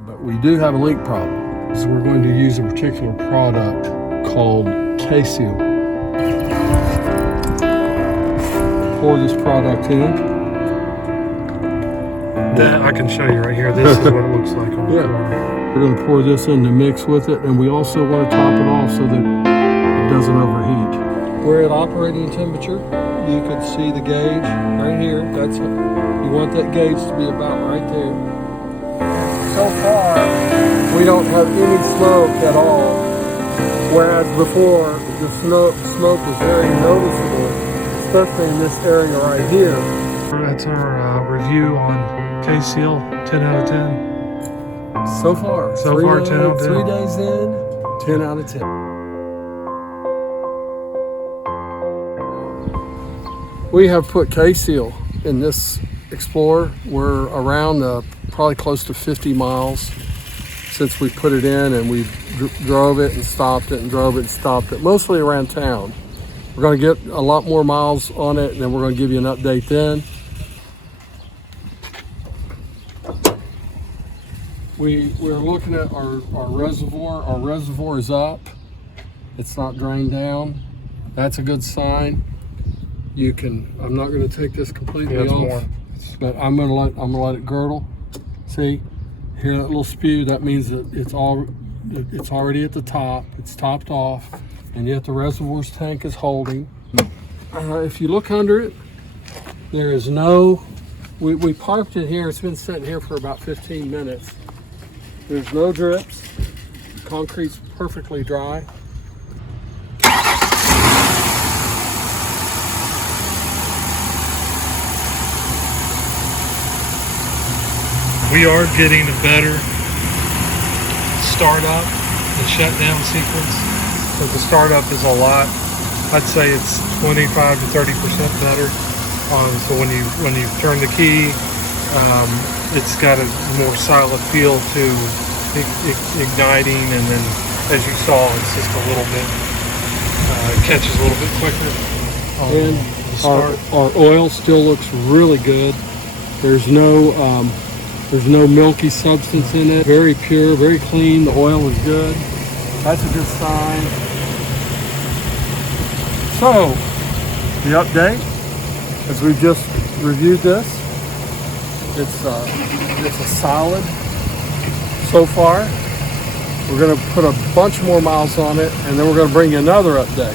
But we do have a leak problem. So we're going to use a particular product called Kseal. Pour this product in. That I can show you right here. This is what it looks like on the floor. We're going to pour this in to mix with it, and we also want to top it off so that it doesn't overheat. We're at operating temperature. You can see the gauge right here. You want that gauge to be about right there. So far, we don't have any smoke at all, whereas before the smoke was very noticeable, especially in this area right here. That's our review on Kseal, 10 out of 10. So far, 10 out of 10. 3 days in, 10 out of 10. We have put Kseal in this Explorer. We're around probably close to 50 miles since we put it in, and we drove it and stopped it and drove it and stopped it, mostly around town. We're going to get a lot more miles on it, and then we're going to give you an update then. We're looking at our reservoir. Our reservoir is up. It's not drained down. That's a good sign. I'm not going to take this completely off, but I'm going to let it girdle. See, hear that little spew? That means that it's already at the top. It's topped off, and yet the reservoir's tank is holding. If you look under it, there is no. We parked it here. It's been sitting here for about 15 minutes. There's no drips. Concrete's perfectly dry. We are getting a better startup and shutdown sequence. So the startup is a lot. I'd say it's 25 to 30% better. So when you turn the key, it's got a more silent feel to igniting, and then as you saw, it's just a little bit, it catches a little bit quicker. And our oil still looks really good. There's no milky substance in it. Very pure, very clean. The oil is good. That's a good sign. So, the update, as we just reviewed this, it's a solid so far. We're going to put a bunch more miles on it, and then we're going to bring you another update.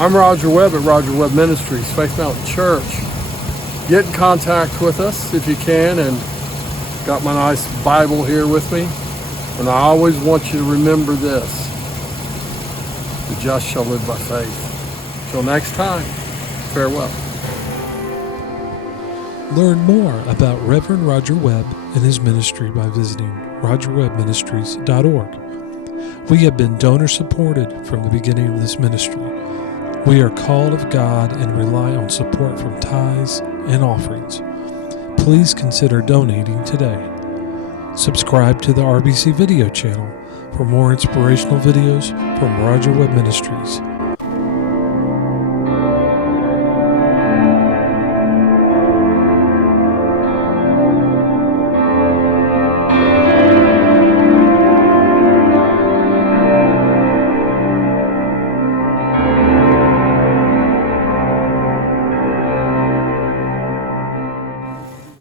I'm Roger Webb at Roger Webb Ministries, Faith Mountain Church. Get in contact with us if you can, and got my nice Bible here with me. And I always want you to remember this: the just shall live by faith. Till next time, farewell. Learn more about Reverend Roger Webb and his ministry by visiting RogerWebbMinistries.org. We have been donor supported from the beginning of this ministry. We are called of God and rely on support from tithes and offerings. Please consider donating today. Subscribe to the RBC video channel for more inspirational videos from Roger Webb Ministries.